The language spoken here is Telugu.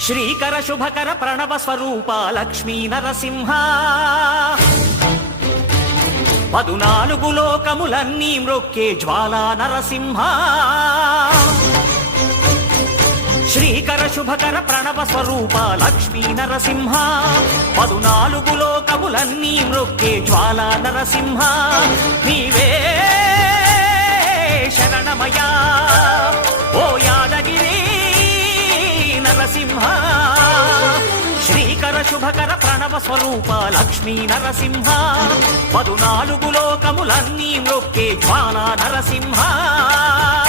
శ్రీకర శుభకర ప్రణవ స్వరూప లక్ష్మీ నరసింహ 14 లోకములన్నీ మ్రొక్కే జ్వాలా నరసింహ శ్రీకర శుభకర ప్రణవ స్వరూప లక్ష్మీ నరసింహ 14 లోకములన్నీ మ్రొక్కే జ్వాలా నరసింహ నీవే శరణమయా ఓ యాదగిరి నరసింహ శ్రీకర శుభకర ప్రణవ స్వరూప లక్ష్మీ నరసింహ 14 లోకములన్నీ మ్రొక్కే జ్వాలా నరసింహ